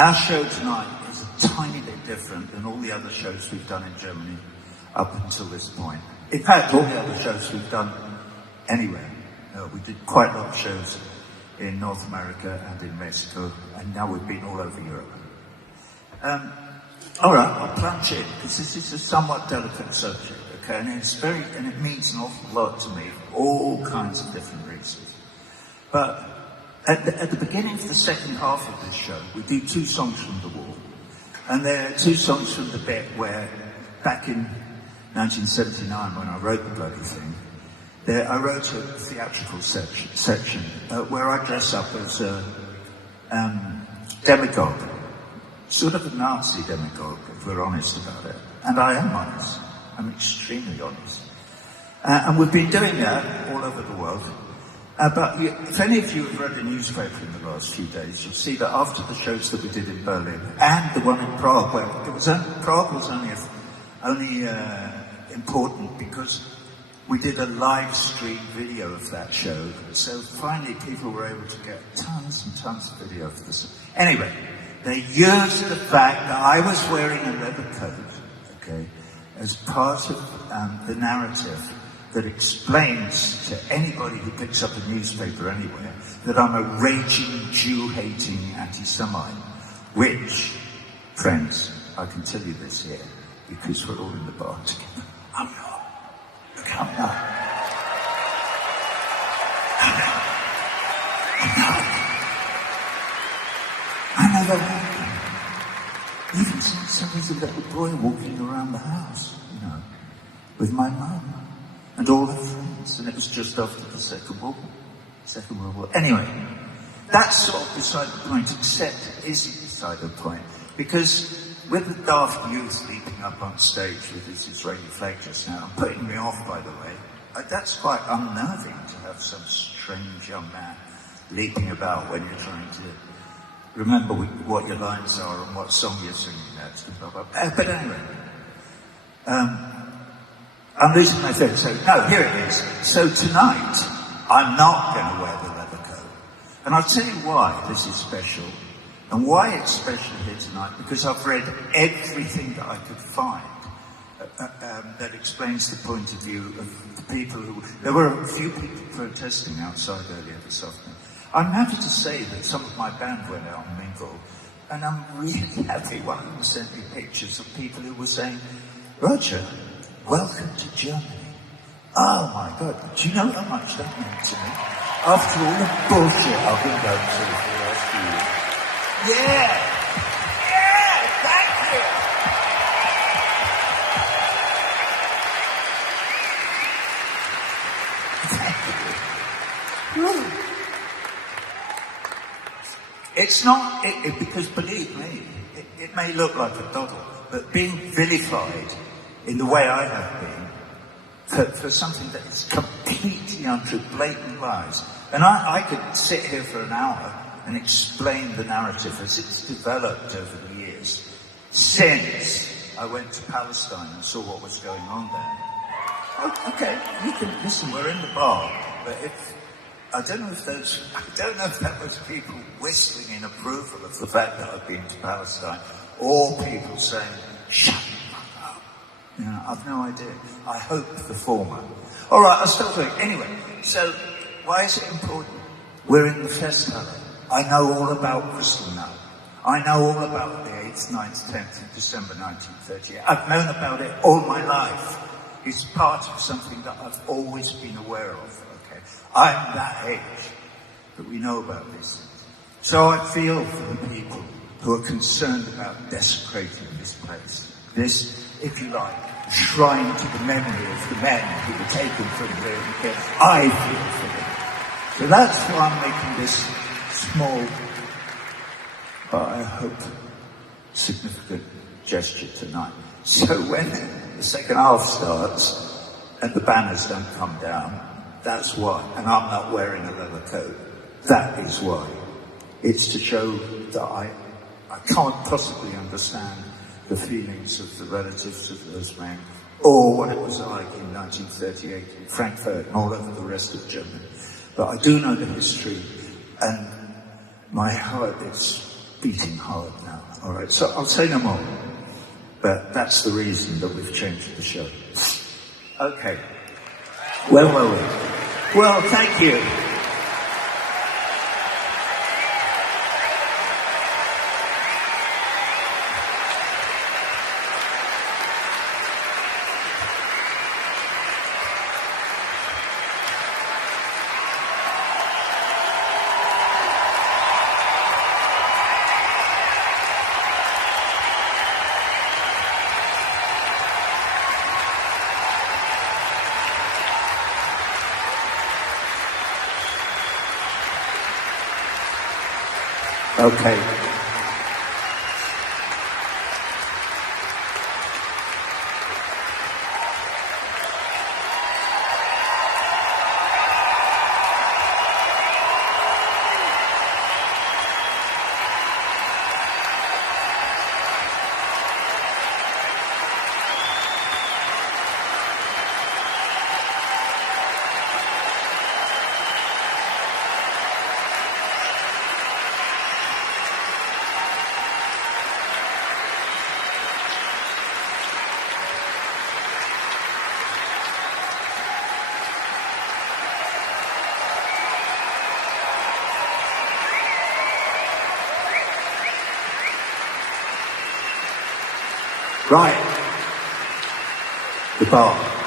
Our show tonight is a tiny bit different than all the other shows we've done in Germany up until this point. In fact, all the other shows we've done anywhere. We did quite a lot of shows in North America and in Mexico, and now we've been all over Europe. All right, I'll plunge in, because this is a somewhat delicate subject, okay, and it means an awful lot to me for all kinds of different reasons. But at the beginning of the second half of this show, we do 2 songs from the wall, and they're 2 songs from the bit where, back in 1979, when I wrote the bloody thing, I wrote a theatrical section where I dress up as a demagogue, sort of a Nazi demagogue, if we're honest about it. And I am honest. I'm extremely honest. And we've been doing that all over the world. But if any of you have read the newspaper in the last few days, you'll see that after the shows that we did in Berlin and the one in Prague, where Prague was only important because we did a live stream video of that show. So finally people were able to get tons and tons of video of this. Anyway, they used the fact that I was wearing a leather coat, okay, as part of the narrative that explains to anybody who picks up a newspaper anywhere that I'm a raging, Jew-hating anti-Semite, which, friends, I can tell you this here, because we're all in the bar together. I'm not. Look, I'm not. I'm not. I never have. Even since I was a little boy walking around the house, you know, with my mum and all her friends, and it was just after the Second World War. Anyway, that's sort of beside the point, except it isn't beside the point, because with the daft youth leaping up on stage with this Israeli flag just now, and putting me off, by the way, that's quite unnerving to have some strange young man leaping about when you're trying to remember what your lines are and what song you're singing next, and blah, blah, blah. But anyway, I'm losing my thing, so, no, here it is. So tonight, I'm not going to wear the leather coat. And I'll tell you why this is special, and why it's special here tonight, because I've read everything that I could find that explains the point of view of the people who... There were a few people protesting outside earlier this afternoon. I'm happy to say that some of my band went out and mingled, and I'm really happy. One of them sent me pictures of people who were saying, Roger, welcome to Germany. Oh my God, do you know how much that meant to me? After all the bullshit I've been going through for the last few years. Yeah! Yeah! Thank you! Thank you. It's not, because believe me, it may look like a doddle, but being vilified in the way I have been, for something that is completely untrue, blatant lies. And I could sit here for an hour and explain the narrative as it's developed over the years, since I went to Palestine and saw what was going on there. Oh, okay, you can, listen, we're in the bar, but I don't know if that was people whistling in approval of the fact that I've been to Palestine, or people saying, shut up. You know, I've no idea. I hope the former. All right, I'll stop talking. Anyway, so why is it important? We're in the festival. I know all about Kristallnacht. I know all about the 8th, 9th, 10th of December 1938. I've known about it all my life. It's part of something that I've always been aware of. I'm that age that we know about these things. So I feel for the people who are concerned about desecrating this place. This, if you like, shrine to the memory of the men who were taken from here. I feel for them. So that's why I'm making this small, but I hope significant gesture tonight. So when the second half starts and the banners don't come down, that's why. And I'm not wearing a leather coat. That is why. It's to show that I can't possibly understand the feelings of the relatives of those men, or what it was like in 1938 in Frankfurt and all over the rest of Germany. But I do know the history, and my heart is beating hard now. All right, so I'll say no more. But that's the reason that we've changed the show. Okay. Well, thank you. Okay. Right. The bar.